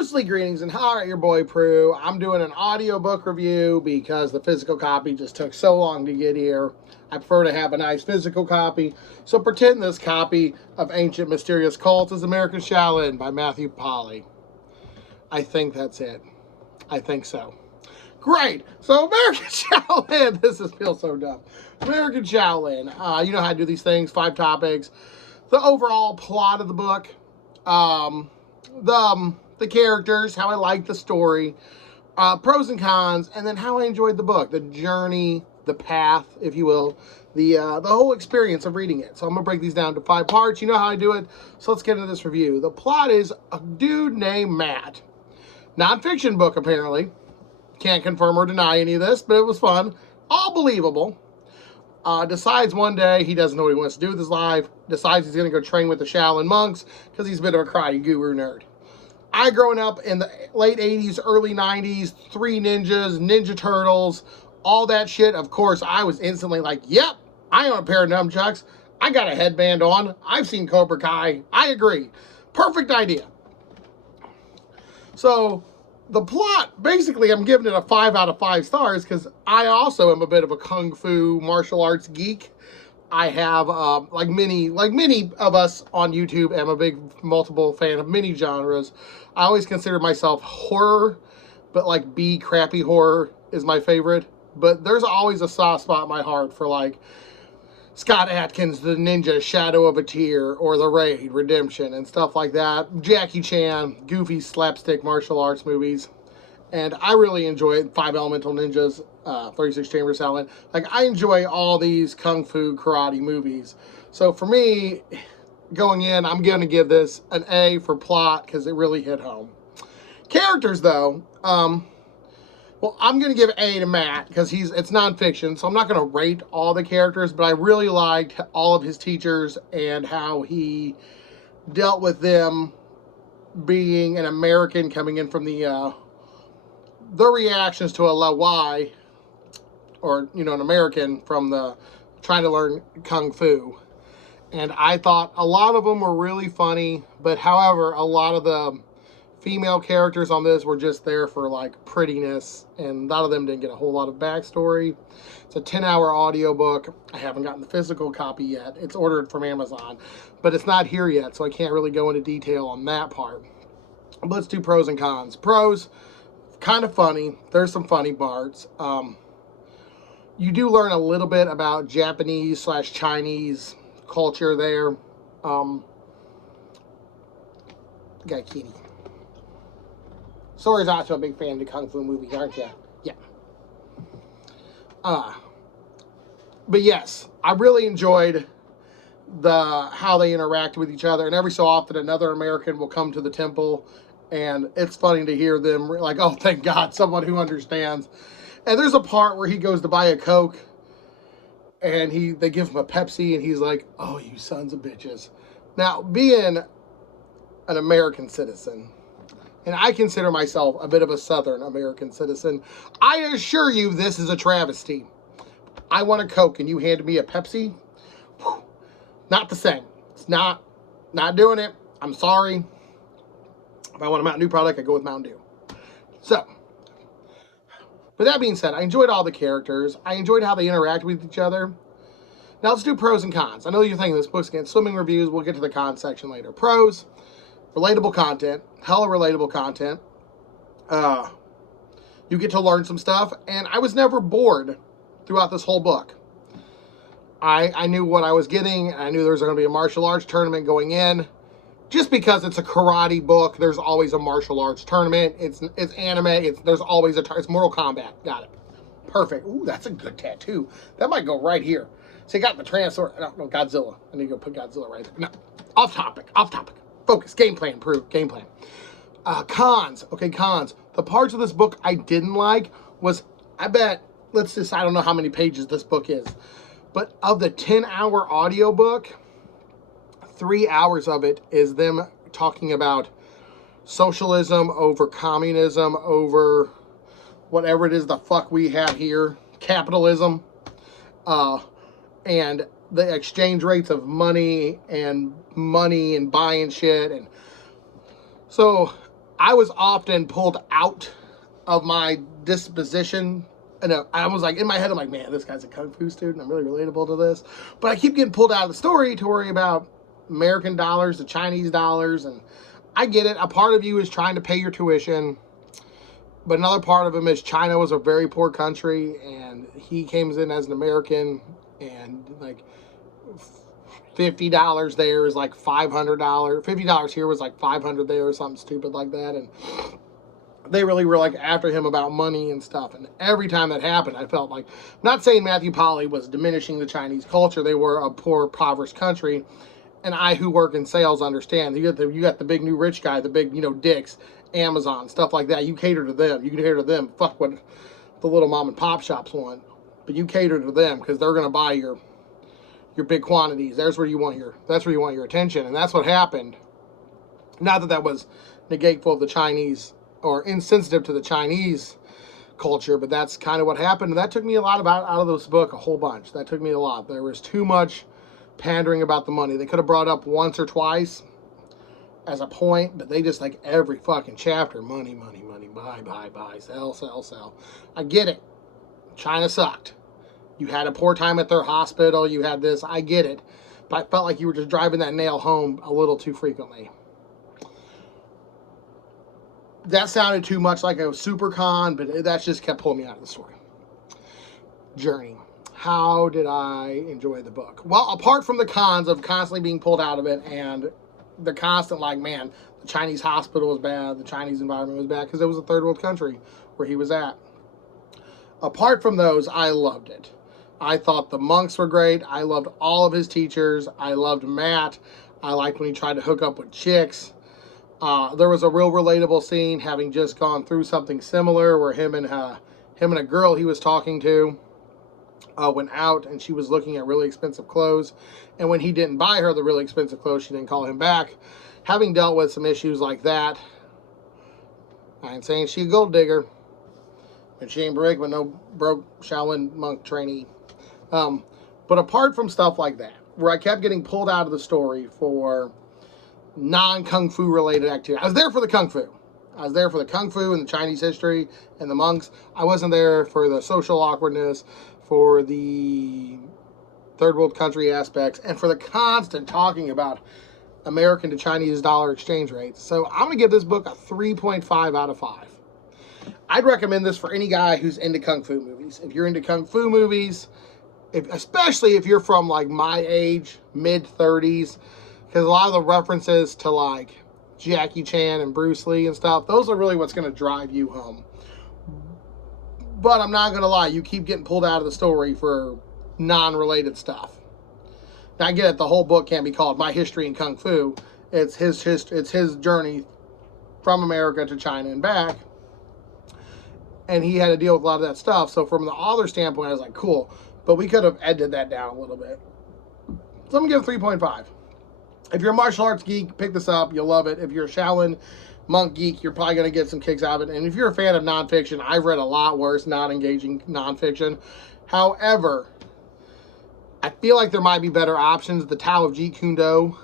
Mostly greetings and holler at your boy Prue. I'm doing an audiobook review because the physical copy just took so long to get here. I prefer to have a nice physical copy. So pretend this copy of Ancient Mysterious Cults is American Shaolin by Matthew Polley. I think that's it. I think so. Great. So American Shaolin. This feels so dumb. American Shaolin. You know how I do these things. 5 topics. The overall plot of the book. The characters, how I like the story, pros and cons, and then how I enjoyed the book, the journey, the path, if you will, the whole experience of reading it. So I'm going to break these down to 5 parts. You know how I do it, so let's get into this review. The plot is a dude named Matt. Non-fiction book, apparently. Can't confirm or deny any of this, but it was fun. All believable. Decides one day he doesn't know what he wants to do with his life. Decides he's going to go train with the Shaolin monks because he's a bit of a karate guru nerd. I, growing up in the late 80s, early 90s, 3 Ninjas, Ninja Turtles, all that shit, of course, I was instantly like, yep, I own a pair of nunchucks. I got a headband on. I've seen Cobra Kai. I agree. Perfect idea. So, the plot, basically, I'm giving it a 5 out of 5 stars because I also am a bit of a kung fu martial arts geek. I have, like many of us on YouTube, am a big multiple fan of many genres. I always consider myself horror, but like B crappy horror is my favorite. But there's always a soft spot in my heart for like Scott Adkins, The Ninja, Shadow of a Tear, or The Raid, Redemption, and stuff like that. Jackie Chan, goofy slapstick martial arts movies. And I really enjoy it. 5 Elemental Ninjas, 36 Chambers Shaolin. Like, I enjoy all these kung fu karate movies. So for me, going in, I'm going to give this an A for plot because it really hit home. Characters, though, well, I'm going to give A to Matt because it's nonfiction, so I'm not going to rate all the characters, but I really liked all of his teachers and how he dealt with them being an American coming in from the reactions to a Lawai, or, you know, an American from the trying to learn Kung Fu. And I thought a lot of them were really funny, but however, a lot of the female characters on this were just there for like prettiness, and a lot of them didn't get a whole lot of backstory. It's a 10-hour audiobook. I haven't gotten the physical copy yet. It's ordered from Amazon, but it's not here yet, so I can't really go into detail on that part. But let's do pros and cons. Pros, kind of funny. There's some funny parts. You do learn a little bit about Japanese/Chinese culture there. Got a kitty. Sori's also a big fan of the Kung Fu movies, aren't you? Yeah. But yes, I really enjoyed how they interact with each other. And every so often, another American will come to the temple. And it's funny to hear them like, oh, thank God, someone who understands. And there's a part where he goes to buy a Coke, and they give him a Pepsi, and he's like, oh, you sons of bitches. Now, being an American citizen, and I consider myself a bit of a Southern American citizen, I assure you this is a travesty. I want a Coke, and you handed me a Pepsi? Whew, not the same. It's not doing it. I'm sorry. If I want a Mountain Dew product, I go with Mountain Dew. So, with that being said, I enjoyed all the characters. I enjoyed how they interact with each other. Now let's do pros and cons. I know you're thinking this book's against swimming reviews. We'll get to the cons section later. Pros, relatable content. Hella relatable content. You get to learn some stuff. And I was never bored throughout this whole book. I knew what I was getting. I knew there was going to be a martial arts tournament going in. Just because it's a karate book, there's always a martial arts tournament. It's anime. There's always it's Mortal Kombat. Got it. Perfect. Ooh, that's a good tattoo. That might go right here. So you got the Tyrannosaurus. No, Godzilla. I need to go put Godzilla right there. No, off topic. Focus. Game plan. Prove. Game plan. Cons. Okay, cons. The parts of this book I didn't like was, I bet, I don't know how many pages this book is, but of the 10-hour audiobook, 3 hours of it is them talking about socialism over communism over whatever it is the fuck we have here, capitalism, and the exchange rates of money and buying shit. And so I was often pulled out of my disposition. And I was like, in my head, I'm like, man, this guy's a Kung Fu student. I'm really relatable to this. But I keep getting pulled out of the story to worry about American dollars, the Chinese dollars. And I get it. A part of you is trying to pay your tuition. But another part of him is China was a very poor country. And he came in as an American. And like $50 there is like $500. $50 here was like $500 there or something stupid like that. And they really were like after him about money and stuff. And every time that happened, I felt like, I'm not saying Matthew Polley was diminishing the Chinese culture. They were a poor, impoverished country. And I, who work in sales, understand. You got the big new rich guy, the big, Dicks, Amazon, stuff like that. You cater to them. You can cater to them. Fuck what the little mom and pop shops want. But you cater to them because they're going to buy your big quantities. That's where you want your attention. And that's what happened. Not that that was negateful of the Chinese or insensitive to the Chinese culture, but that's kind of what happened. And that took me a lot out of this book, a whole bunch. That took me a lot. There was too much pandering about the money. They could have brought up once or twice as a point, but they just like every fucking chapter, money, money, money, buy, sell, sell, sell. I get it. China sucked. You had a poor time at their hospital. You had this. I get it. But I felt like you were just driving that nail home a little too frequently. That sounded too much like a super con, but that just kept pulling me out of the story. Journey. How did I enjoy the book? Well, apart from the cons of constantly being pulled out of it and the constant, like, man, the Chinese hospital was bad, the Chinese environment was bad, because it was a third world country where he was at. Apart from those, I loved it. I thought the monks were great. I loved all of his teachers. I loved Matt. I liked when he tried to hook up with chicks. There was a real relatable scene, having just gone through something similar, where him and a girl he was talking to went out, and she was looking at really expensive clothes. And when he didn't buy her the really expensive clothes, she didn't call him back. Having dealt with some issues like that, I ain't saying she a gold digger, but she ain't broke Shaolin monk trainee. But apart from stuff like that, where I kept getting pulled out of the story for non-Kung Fu related activity. I was there for the Kung Fu. I was there for the Kung Fu and the Chinese history and the monks. I wasn't there for the social awkwardness, for the third world country aspects, and for the constant talking about American to Chinese dollar exchange rates. So I'm going to give this book a 3.5 out of 5. I'd recommend this for any guy who's into Kung Fu movies. If you're into Kung Fu movies, especially if you're from like my age, mid-30s, because a lot of the references to like Jackie Chan and Bruce Lee and stuff, those are really what's going to drive you home. But I'm not going to lie, you keep getting pulled out of the story for non-related stuff. Now I get it, the whole book can't be called My History in Kung Fu. It's his journey from America to China and back. And he had to deal with a lot of that stuff. So from the author standpoint, I was like, cool. But we could have edited that down a little bit. So I'm going to give it 3.5. If you're a martial arts geek, pick this up. You'll love it. If you're a Shaolin monk geek, you're probably going to get some kicks out of it. And if you're a fan of nonfiction, I've read a lot worse non-engaging nonfiction. However, I feel like there might be better options. The Tao of Jeet Kune Do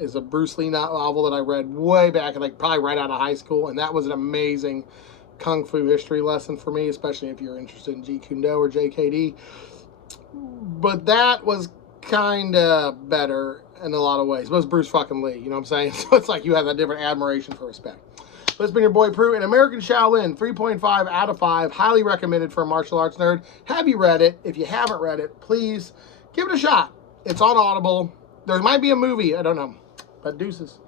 is a Bruce Lee novel that I read way back, like probably right out of high school. And that was an amazing Kung Fu history lesson for me, especially if you're interested in Jeet Kune Do or JKD. But that was kind of better in a lot of ways. But it's Bruce fucking Lee, you know what I'm saying? So it's like you have a different admiration for respect. But it's been your boy Prue, and American Shaolin, 3.5 out of 5. Highly recommended for a martial arts nerd. Have you read it? If you haven't read it, please give it a shot. It's on Audible. There might be a movie. I don't know. But deuces.